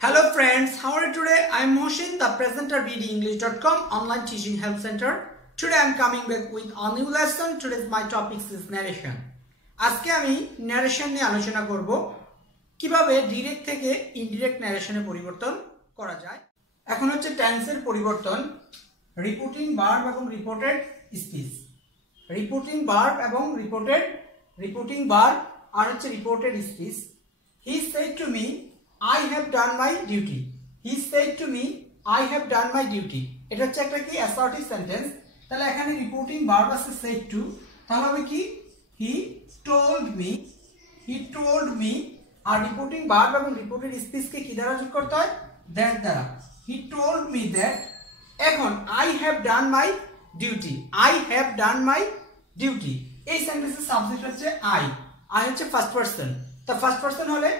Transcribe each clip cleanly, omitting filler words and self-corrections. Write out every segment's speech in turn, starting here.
Hello friends, how are you today? I am Mohsin, the presenter bdenglish.com online teaching help center. Today I am coming back with a new lesson. Today's my topic is narration. আজকে আমি narration নিয়ে আলোচনা করব কিভাবে direct থেকে indirect narrationে পরিবর্তন করা যায়। এখন হচ্ছে টেন্সের পরিবর্তন, রিপোর্টিং ভার্ব এবং রিপোর্টেড স্পিচ। রিপোর্টিং ভার্ব এবং রিপোর্টিং ভার্ব আর হচ্ছে reported speech. He said to me, I have done my duty. He said to me, I have done my duty. এটা হচ্ছে একটা কি অ্যাসার্টিভ সেন্টেন্স। তাহলে এখানে রিপোর্টিং ভার্ব আছে said to, তাহলে হবে কি he told me আর রিপোর্টিং ভার্ব এবং রিপোর্টেড স্পিচ কে কি দ্বারা যোগ করতে হয়? that দ্বারা। He told me that। এখন I have done my duty, I have done my duty। এই সেন্টেন্সের সাবজেক্ট হচ্ছে I হচ্ছে ফার্স্ট পারসন। তা ফার্স্ট পারসন হলে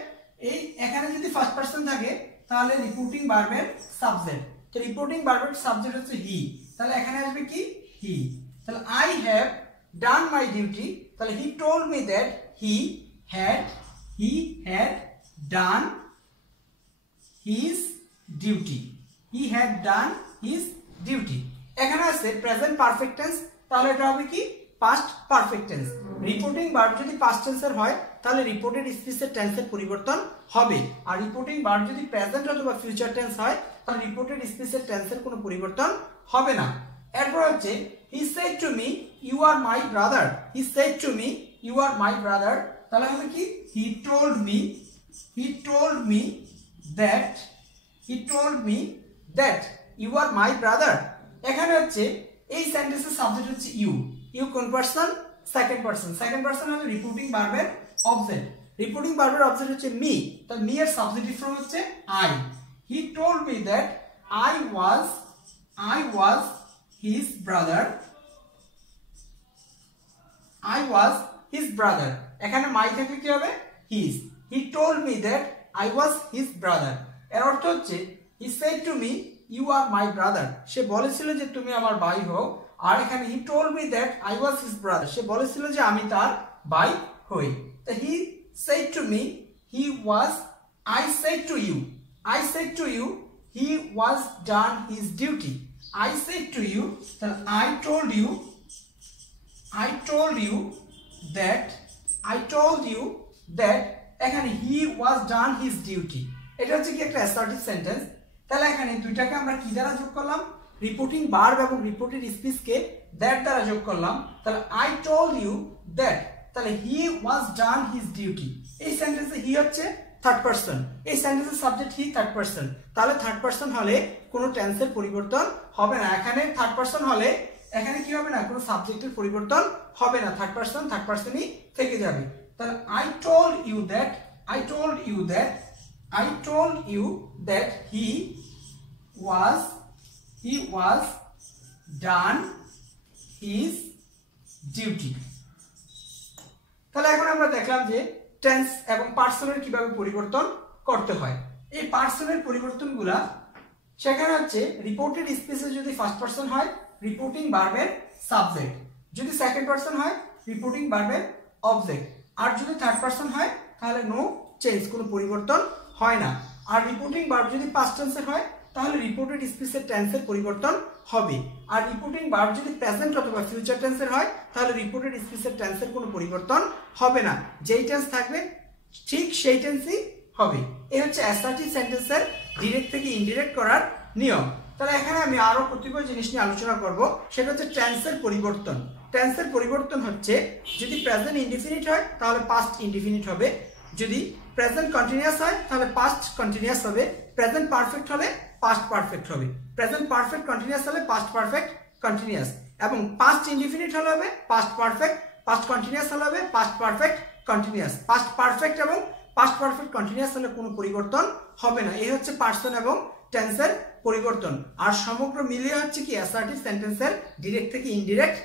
এই এখানে যদি ফার্স্ট পারসন থাকে তাহলে রিপোর্টিং ভার্বের সাবজেক্ট। তো রিপোর্টিং ভার্বের সাবজেক্ট হচ্ছে হি, তাহলে এখানে আসবে কি হি। তাহলে I have done my duty, তাহলে he told me that he had done his duty. He had done his duty. এখানে আছে প্রেজেন্ট পারফেক্ট টেন্স, তাহলে এটা হবে কি past perfect tense. Reporting verb যদি পাস্ট টেন্সের হয় তাহলে রিপোর্টেড স্পিচের টেন্সের পরিবর্তন হবে, আর রিপোর্টিং ভার্ব যদি প্রেজেন্ট অথবা ফিউচার টেন্স হয় তাহলে রিপোর্টেড স্পিচের টেন্সের কোনো পরিবর্তন হবে না। এরপর হচ্ছে he said to me you are my brother. He said to me you are my brother, তাহলে হবে কি he told me that you are my brother। এখানে হচ্ছে এই সেন্টেন্সের সাবজেক্ট হচ্ছে ইউ কোন পারসন? সেকেন্ড পারসন হলো রিপোর্টিং ভার্বের অবজেক্ট। রিপোর্টিং ভার্বের অবজেক্ট হচ্ছে মি, তাহলে মি এর সাবজেক্টিভ ফর্ম হচ্ছে I. He told me that I was his brother. এখানে মাই থাকলে কি হবে his। He told me that I was his brother। এর অর্থ হচ্ছে he said to me you are my brother। সে বলেছিল যে তুমি আমার ভাই হও। আর এখানে he told me that I was his brother, সে বলেছিল যে আমি তার ভাই হই। তো he said to me I said to you he was done his duty। I said to you, then I told you that এখানে he was done his duty। এটা হচ্ছে কি একটা অ্যাসার্টিভ সেন্টেন্স। তাহলে এখানে দুইটাকে আমরা কি দ্বারা যোগ করলাম? রিপোর্টিং ভার্ব এবং রিপোর্টেড স্পিচ কে that দ্বারা যোগ করলাম। তাহলে I told you that, তাহলে he was done his duty। এই সেন্টেন্সে হি হচ্ছে থার্ড পারসন, এই সেন্টেন্সের সাবজেক্ট হি থার্ড পারসন, তাহলে থার্ড পারসন হলে কোনো টেন্সের পরিবর্তন হবে না। এখানে থার্ড পারসন হলে এখানে কি হবে না, কোনো সাবজেক্টের পরিবর্তন হবে না, থার্ড পারসনই থেকে যাবে। তাহলে I told you that he was done his duty। তাহলে এখন আমরা দেখলাম যে টেন্স এবং পার্সনের কিভাবে পরিবর্তন করতে হয়। এই পার্সনের পরিবর্তনগুলা সেখানে হচ্ছে রিপোর্টেড স্পিচে যদি ফার্স্ট পারসন হয় রিপোর্টিং ভার্বের সাবজেক্ট, যদি সেকেন্ড পারসন হয় রিপোর্টিং ভার্বের অবজেক্ট, আর যদি থার্ড পারসন হয় তাহলে নো চেঞ্জ, কোনো পরিবর্তন হয় না। আর রিপোর্টিং ভার্ব যদি পাস্ট টেন্সের হয় তাহলে রিপোর্টেড স্পিচের টেন্সের পরিবর্তন হবে, আর রিপোর্টিং ভার্ব যদি প্রেজেন্ট অথবা ফিউচার টেন্সের হয় তাহলে রিপোর্টেড স্পিচের টেন্সের কোনো পরিবর্তন হবে না, যেই টেন্স থাকবে ঠিক সেই টেন্সই হবে। এই হচ্ছে অ্যাসার্টিভ সেন্টেন্সের ডিরেক্ট থেকে ইনডিরেক্ট করার নিয়ম। তাহলে এখানে আমি আরো কতিপয় জিনিস নিয়ে আলোচনা করব, সেটা হচ্ছে টেন্সের পরিবর্তন। টেন্সের পরিবর্তন হচ্ছে যদি প্রেজেন্ট ইনডিফিনিট হয় তাহলে পাস্ট ইনডিফিনিট হবে, যদি প্রেজেন্ট কন্টিনিউয়াস হয় তাহলে পাস্ট কন্টিনিউয়াস হবে, প্রেজেন্ট পারফেক্ট হলে পাস্ট পারফেক্ট হবে, প্রেজেন্ট পারফেক্ট কন্টিনিউয়াস হলে পাস্ট পারফেক্ট কন্টিনিউয়াস, এবং পাস্ট ইনডিফিনিট হলে হবে পাস্ট পারফেক্ট, পাস্ট কন্টিনিউয়াস হলে হবে past perfect continuous. Past perfect এবং পাস্ট পারফেক্ট কন্টিনিউয়াস হলে কোনো পরিবর্তন হবে না। এই হচ্ছে পার্সন এবং টেন্সের পরিবর্তন। আর সমগ্র মিলিয়ে হচ্ছে কি অ্যাসার্টিভ সেন্টেন্সের ডিরেক্ট থেকে ইনডিরেক্ট